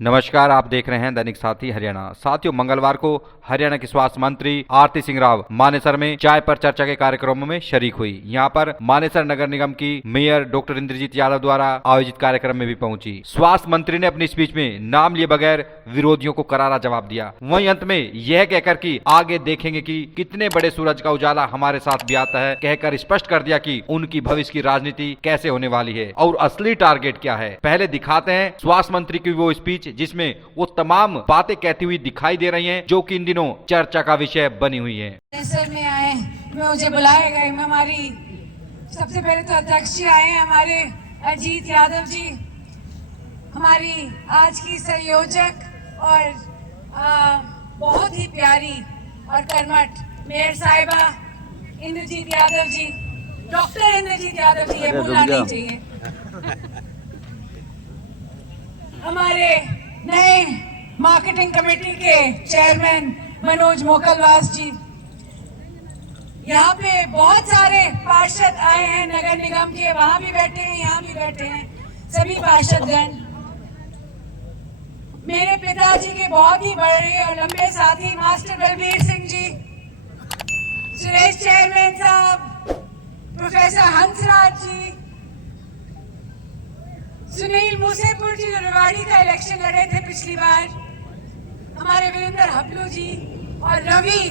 नमस्कार, आप देख रहे हैं दैनिक साथी हरियाणा। साथियों, मंगलवार को हरियाणा की स्वास्थ्य मंत्री आरती सिंह राव मानेसर में चाय पर चर्चा के कार्यक्रमों में शरीक हुई। यहां पर मानेसर नगर निगम की मेयर डॉक्टर इंद्रजीत यादव द्वारा आयोजित कार्यक्रम में भी पहुंची। स्वास्थ्य मंत्री ने अपनी स्पीच में नाम लिए बगैर विरोधियों को करारा जवाब दिया। वहीं अंत में यह कहकर कि आगे देखेंगे कि कितने बड़े सूरज का उजाला हमारे साथ भी आता है, कहकर स्पष्ट कर दिया कि उनकी भविष्य की राजनीति कैसे होने वाली है और असली टारगेट क्या है। पहले दिखाते हैं स्वास्थ्य मंत्री की वो स्पीच जिसमें वो तमाम बातें कहती हुई दिखाई दे रही हैं जो कि इन दिनों चर्चा का विषय बनी हुई हैं। सर में आए, मुझे बुलाए गए। हमारी सबसे पहले तो अध्यक्ष जी आए हैं, हमारे अजीत यादव जी, हमारी आज की संयोजक और बहुत ही प्यारी और कर्मठ मेयर साहिबा इंद्रजीत यादव जी, डॉक्टर इंद्रजीत यादव जी, ये भूलना नहीं चाहिए। हमारे नए मार्केटिंग कमेटी के चेयरमैन मनोज मोकलवास जी, यहाँ पे बहुत सारे पार्षद आए हैं नगर निगम के, वहां भी बैठे हैं, यहाँ भी बैठे हैं, सभी पार्षदगण। मेरे पिताजी के बहुत ही बड़े और लंबे साथी मास्टर बलबीर सिंह जी, सुरेश चेयरमैन साहब, प्रोफेसर हंसराज जी, सुनील मूसेपुर जी जो रेवाड़ी का इलेक्शन लड़े थे पिछली बार, हमारे वीरेंद्र हबलू जी और रवि,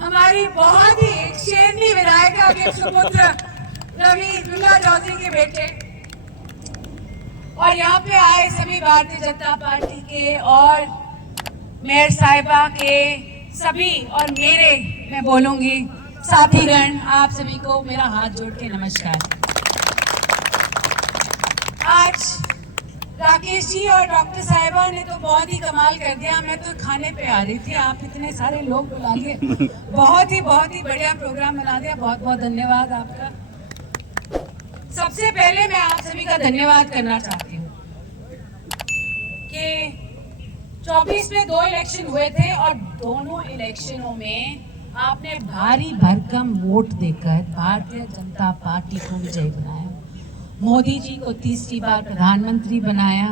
हमारी बहुत ही एक शेरनी विधायिका के सुपुत्र रवि दुल्ला चौधरी के बेटे, और यहाँ पे आए सभी भारतीय जनता पार्टी के और मेयर साहिबा के सभी, और मेरे मैं बोलूंगी साथीगण, आप सभी को मेरा हाथ जोड़ के नमस्कार। आज राकेश जी और डॉक्टर साहिबा ने तो बहुत ही कमाल कर दिया। मैं तो खाने पे आ रही थी, आप इतने सारे लोग बुला के बहुत ही बढ़िया प्रोग्राम बना दिया। बहुत बहुत धन्यवाद आपका। सबसे पहले मैं आप सभी का धन्यवाद करना चाहती हूँ कि 24 में 2 इलेक्शन हुए थे और दोनों इलेक्शनों में आपने भारी भरकम वोट देकर भारतीय जनता पार्टी को विजयी बनाया, मोदी जी को तीसरी बार प्रधानमंत्री बनाया,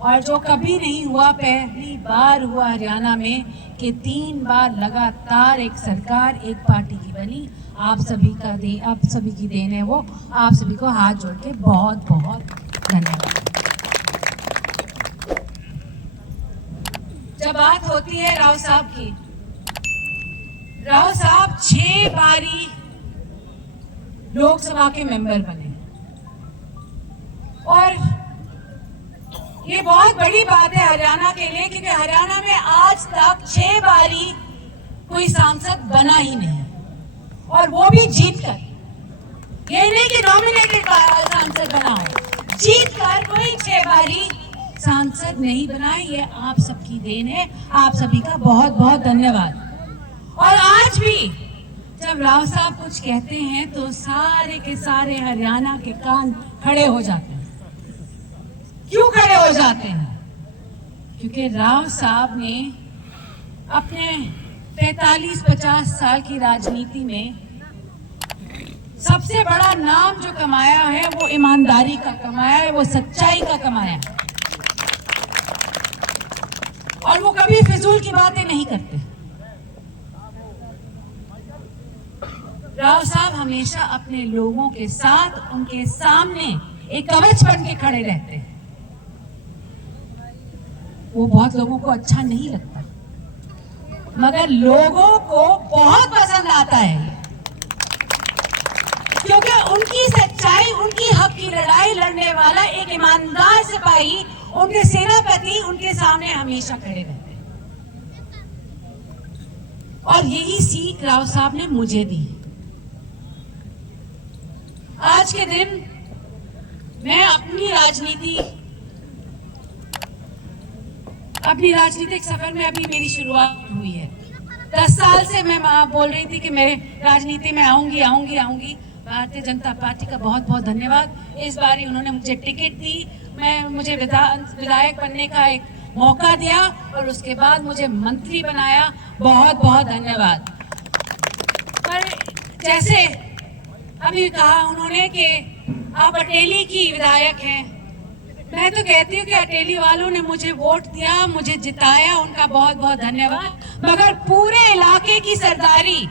और जो कभी नहीं हुआ, पहली बार हुआ हरियाणा में कि 3 बार लगातार एक सरकार एक पार्टी की बनी। आप सभी की देन है वो। आप सभी को हाथ जोड़ के बहुत बहुत धन्यवाद। जब बात होती है राव साहब की, राव साहब 6 बारी लोकसभा के मेंबर बने, और ये बहुत बड़ी बात है हरियाणा के लिए, क्योंकि हरियाणा में आज तक 6 बारी कोई सांसद बना ही नहीं, और वो भी जीतकर। ये नहीं कि नॉमिनेटेड सांसद बना हो, जीतकर कोई 6 बारी सांसद नहीं बना। ये आप सबकी देन है, आप सभी का बहुत बहुत धन्यवाद। और आज भी जब राव साहब कुछ कहते हैं तो सारे के सारे हरियाणा के कान खड़े हो जाते हैं। क्यों खड़े हो जाते हैं? क्योंकि राव साहब ने अपने 45-50 साल की राजनीति में सबसे बड़ा नाम जो कमाया है वो ईमानदारी का कमाया है, वो सच्चाई का कमाया है, और वो कभी फिजूल की बातें नहीं करते। राव साहब हमेशा अपने लोगों के साथ, उनके सामने एक कवच बन के खड़े रहते हैं। वो बहुत लोगों को अच्छा नहीं लगता, मगर लोगों को बहुत पसंद आता है, क्योंकि उनकी सच्चाई, उनकी हक की लड़ाई लड़ने वाला एक ईमानदार सिपाही, उनके सेनापति उनके सामने हमेशा खड़े रहते हैं। और यही सीख राव साहब ने मुझे दी। आज के दिन मैं अपनी राजनीतिक सफर में अभी मेरी शुरुआत हुई है। 10 साल से मैं बोल रही थी कि मैं राजनीति में आऊंगी। भारतीय जनता पार्टी का बहुत बहुत धन्यवाद। इस बार उन्होंने मुझे टिकट दी, मुझे विधायक बनने का एक मौका दिया, और उसके बाद मुझे मंत्री बनाया। बहुत बहुत धन्यवाद। पर जैसे अभी कहा उन्होंने कि आप अटेली की विधायक हैं, मैं तो कहती हूँ कि अटेली वालों ने मुझे वोट दिया, मुझे जिताया, उनका बहुत बहुत धन्यवाद। मगर पूरे इलाके की सरदारी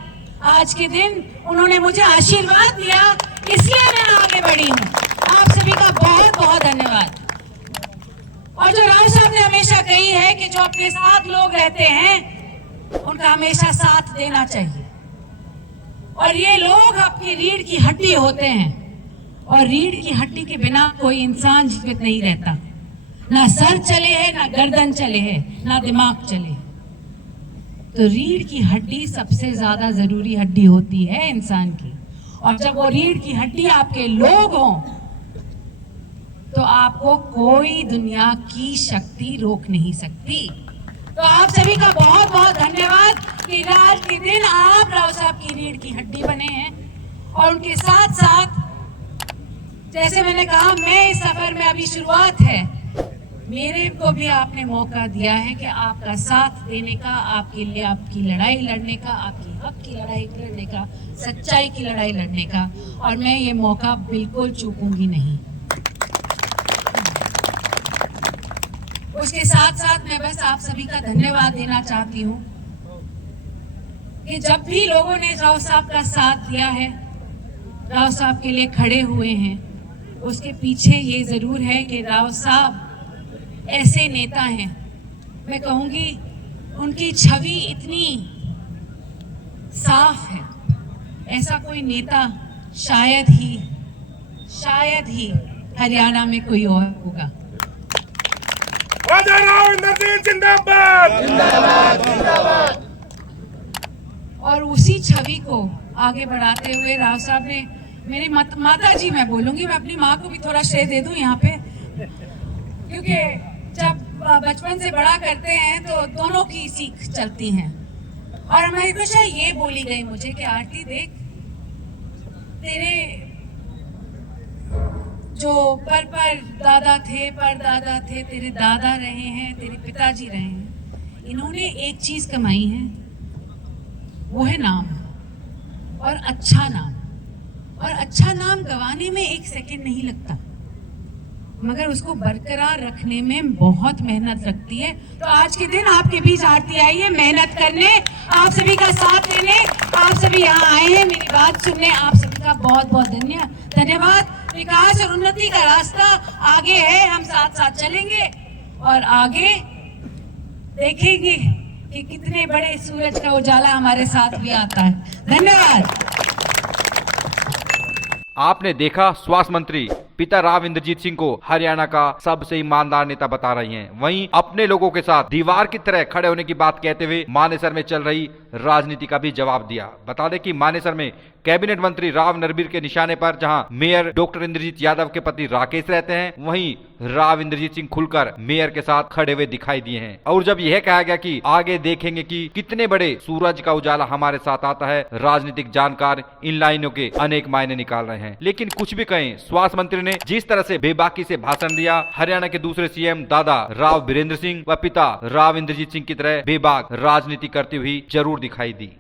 आज के दिन उन्होंने मुझे आशीर्वाद दिया, इसलिए मैं आगे बढ़ी हूँ। आप सभी का बहुत बहुत धन्यवाद। और जो राव साहब ने हमेशा कही है कि जो अपने साथ लोग रहते हैं उनका हमेशा साथ देना चाहिए। और ये लोग अपनी रीढ़ की हड्डी होते हैं, और रीढ़ की हड्डी के बिना कोई इंसान जीवित नहीं रहता। ना सर चले है, ना गर्दन चले है, ना दिमाग चले। तो रीढ़ की हड्डी सबसे ज्यादा जरूरी हड्डी होती है इंसान की। और जब वो रीढ़ की हड्डी आपके लोग हों तो आपको कोई दुनिया की शक्ति रोक नहीं सकती। तो आप सभी का बहुत बहुत धन्यवाद कि आज के दिन आप राव साहब की रीढ़ की हड्डी बने हैं। और उनके साथ साथ जैसे मैंने कहा, मैं इस सफर में अभी शुरुआत है, मेरे को भी आपने मौका दिया है कि आपका साथ देने का, आपके लिए आपकी लड़ाई लड़ने का, आपकी हक की लड़ाई लड़ने का, सच्चाई की लड़ाई लड़ने का। और मैं ये मौका बिल्कुल चूकूंगी नहीं। उसके साथ साथ मैं बस आप सभी का धन्यवाद देना चाहती हूँ कि जब भी लोगों ने राव साहब का साथ दिया है, राव साहब के लिए खड़े हुए हैं, उसके पीछे ये जरूर है कि राव साहब ऐसे नेता हैं, मैं कहूँगी उनकी छवि इतनी साफ है, ऐसा कोई नेता शायद ही हरियाणा में कोई और होगा। राजा राव इंद्रजीत जिंदाबाद जिंदाबाद जिंदाबाद। और उसी छवि को आगे बढ़ाते हुए राव साहब ने, मेरी माता जी मैं बोलूंगी, मैं अपनी माँ को भी थोड़ा श्रेय दे दूं यहाँ पे, क्योंकि जब बचपन से बड़ा करते हैं तो दोनों की सीख चलती हैं। और हमेशा ये बोली गई मुझे कि आरती देख, तेरे जो परदादा थे, तेरे दादा रहे हैं, तेरे पिताजी रहे हैं, इन्होंने एक चीज कमाई है, वो है नाम और अच्छा नाम। और अच्छा नाम गंवाने में एक सेकंड नहीं लगता, मगर उसको बरकरार रखने में बहुत मेहनत लगती है। तो आज के दिन आपके बीच आरती आई है मेहनत करने, आप सभी का साथ देने, आप सभी यहाँ आए हैं मेरी बात सुनने, आप सभी का बहुत बहुत धन्यवाद। विकास और उन्नति का रास्ता आगे है, हम साथ साथ चलेंगे और आगे देखेंगे कि कितने बड़े सूरज का उजाला हमारे साथ भी आता है। धन्यवाद। आपने देखा स्वास्थ्य मंत्री पिता राव इंद्रजीत सिंह को हरियाणा का सबसे ईमानदार नेता बता रही हैं। वहीं अपने लोगों के साथ दीवार की तरह खड़े होने की बात कहते हुए मानेसर में चल रही राजनीति का भी जवाब दिया। बता दें कि मानेसर में कैबिनेट मंत्री राव नरबीर के निशाने पर जहां मेयर डॉक्टर इंद्रजीत यादव के पति राकेश रहते हैं, वहीं राव इंद्रजीत सिंह खुलकर मेयर के साथ खड़े हुए दिखाई दिए हैं। और जब यह कहा गया कि आगे देखेंगे कि कितने बड़े सूरज का उजाला हमारे साथ आता है, राजनीतिक जानकार इन लाइनों के अनेक मायने निकाल रहे हैं। लेकिन कुछ भी कहें, स्वास्थ्य मंत्री ने जिस तरह से बेबाकी से भाषण दिया, हरियाणा के दूसरे सीएम दादा राव बीरेंद्र सिंह व पिता राव इंद्रजीत सिंह की तरह बेबाक राजनीति करती हुई जरूर दिखाई दी।